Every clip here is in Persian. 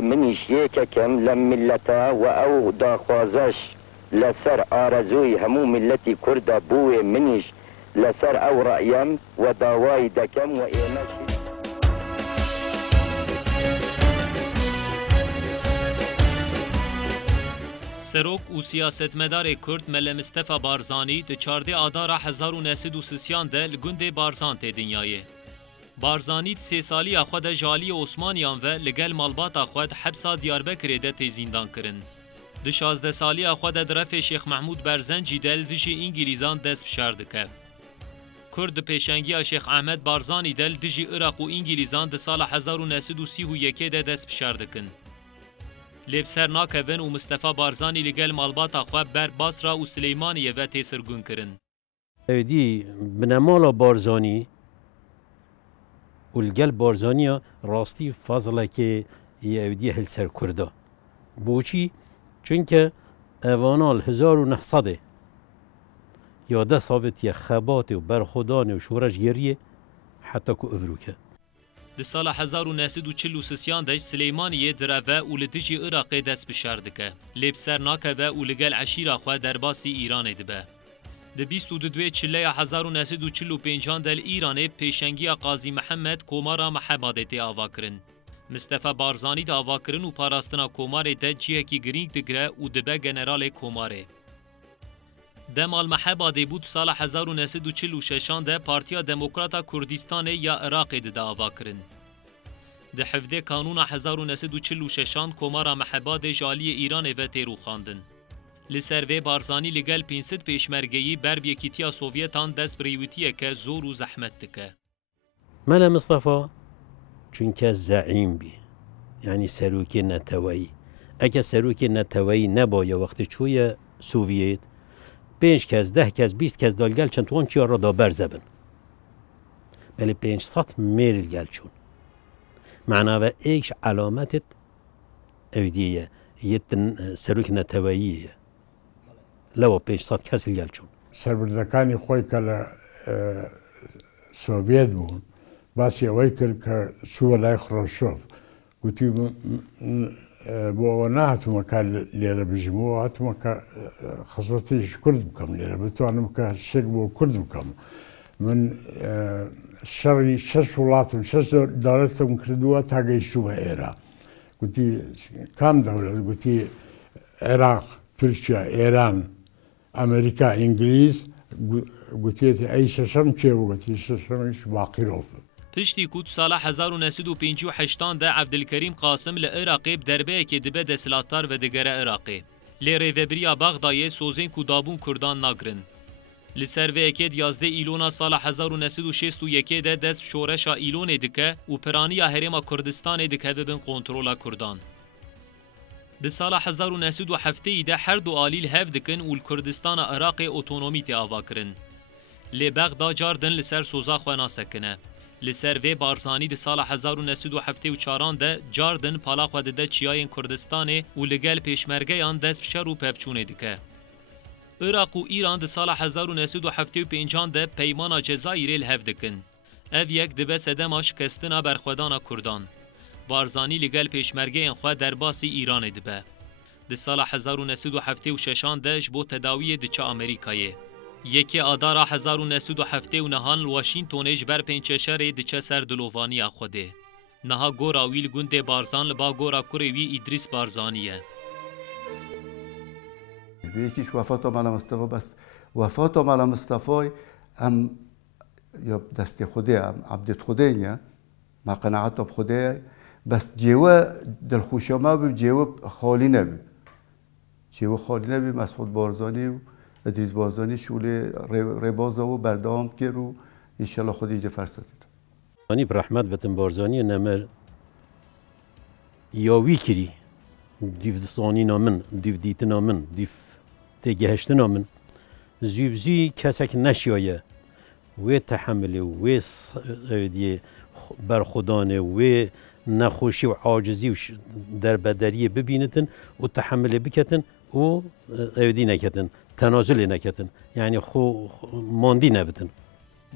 منیش یککم لملتا و او داخوازش لسر آرزوی همو ملتی کرد بوی منیش لسر او رأیم و داوای دکم و ایمشی. سروک و سیاستمدار کرد مل مصطفی بارزانی ده 14 آذار 1930 ده لگند بارزان ته دنیایه. بارزانی 3 سالی خود جالی عثمانیان و لگل مالبات خود حبسا دیاربکر ده ته زندان کرن. ده 16 سالی خود درف شیخ محمود برزنجی دل دجی انگلیزان دست بشارد که. کرد پیشنگی شیخ احمد بارزانی دل دجی عراق و انگلیزان ده سال 1931 ده دست بشارد کن. لبسر ناکوین و مصطفی بارزانی لگل مالبات اخواب بر باسرا و سلیمانیه و تیسرگون کرن. دی بنمالا بارزانی و لگل بارزانیا راستی فضله که یهودی هل سر کرده. بوچی؟ چونکه اوانال 1900 یاده صاوتی خبات و برخودان و شورش گریه حتی که افروکه. ده سال 1943 دج سلیمانیه دروه و لدجی عراق دست بشاردکه. لبسر ناکوه و لگل عشیره خواه در باسی ایران دبه. ده 22 چله 1945 دل ایران پیشنگی قاضی محمد کومارا محبادتی آوا کرن. مصطفی بارزانی دا آوا کرن و پاراستنا کومار ده جیه کی گرینگ دگره و دبه جنرال کوماره. دمال محباده بود سال 1946 ده پارتیا دموکراتا کردستان یا عراق ده آوا کرن. ده حفظه کانون 1946 کومارا محباده جالی ایران و تیرو خواندن. لسروی بارزانی لگل 500 پیشمرگی بر بیکیتیا سوویتان دست بریوتیه که زور و زحمت دکه. من مصطفى چونکه زعیم بی یعنی سروکی نتوایی اگه سروکی نتوایی نباید وقتی چوی سوویت 5 کس 10 کس 20 کس دالگل چند توان چیا را دا برزبن ولی 500 میل گل چون معنا و ایکش علامتت اودیه یتن سروک نتواییه لو 500 کس گل چون سربردکانی خوی کل سوویت بون بس یوی کل که سو لای خروشوف گوتی بو نه هاتو مکان لیره بجمو هاتو مکان خصوصیش کرد بکم لیره بتوانم که شک بو کرد بکم من شری 6 ولاتم 6 دولتم کردووە تا گەیشتووە ئێرە گوتی کام دەوڵەت گوتی عێراق تورکیا ئێران ئەمریکا ئینگلیز گوتیێتی ئەی شەشەم چێ بوو گوتی شەشەمیش باقیرۆف پشتی کود سال 1958 ده عبدالکریم قاسم لعراقی بدربه که دبه دسلاتار و دگره عراقی. لی ریوبریا بغدای سوزین کودابون کردان ناگرن. لسروی اکید 11 ایلونا سال 1961 ده دست شورشا ایلون دکه و پرانیا هرما کردستان دکه ببن کنترولا کردان. ده سال 1907 ده هر دو آلیل هف دکن و کردستان عراق اتونومی تی آوا کرن. لی بغدا جاردن لسر سوزا خوانا سکنه. لسر وی بارزانی ده سال 1974 ده جاردن پالا خود ده چیای کردستان و لگل پیشمرگه آن دست بشر و پفچونه دکه. عراق و ایران ده سال 1975 ده پیمان جزایری الهف دکن. او یک دبه سدما شکستنا برخودانا کردان. بارزانی لگل پیشمرگه خود در باسی ایران دبه. ده سال 1976 ده جبو تداوی ده چه امریکایه. یکی آدارا 1979 واشنطن بر پنچشر دچه سر دلووانی خوده. نها گورا ویل گنده بارزان لبا گورا کوروی ادریس بارزانیه. یکیش وفات مالا مصطفی بس وفات مالا مصطفی هم یا دست خوده هم عبدت خوده نیا ما قناعت ب خوده بس جوا دل خوشما بی جوا خالی نبی جوا خالی نبی مسعود بارزانی و ادریس بارزانی شوله ربازا و بردام کرد ان شاء الله خودی فرصت ani برحمت بتن بارزانی نمر یا ویکری دیو دستانی من دیو دیتنا من دیو تجهشتنا من زیبزی کسک نشیایه و تحمل و دی برخودانه و نخوشی و عاجزی و در بدریه ببینتن و تحمل بکتن و اودی نکتن تنازل نکتن یعنی خو ماندی نبتن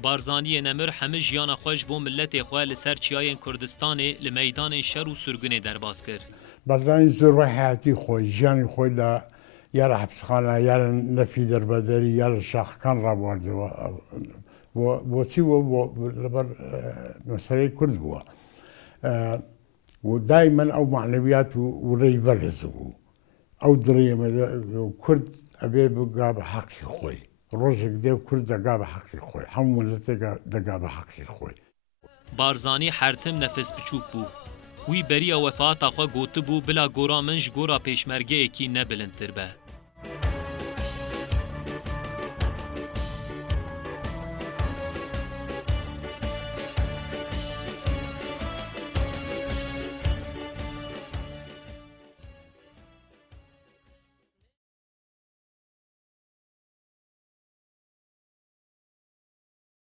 بارزانی نمر همه جیان خوش بو ملت خواه لسر چیای کردستان لمیدان شر و سرگن درباز کرد. بارزانی زور حیاتی خوی جیانی خوی لا یا حبسخانه یا نفی دربدری یا شاخکان را برده و چی و لبر مسئله کرد بوا و دائما او معنویات و ریبرز بو او دریم کرد ابي بقى حقي خوي روزك ديو كل دقا حقي خوي همون دقا حقي خوي بارزانی حرتم نفس بچوک بو وی بریا وفات آقا گوت بو بلا گورا منج گورا پیشمرگه اکی نبلندتر به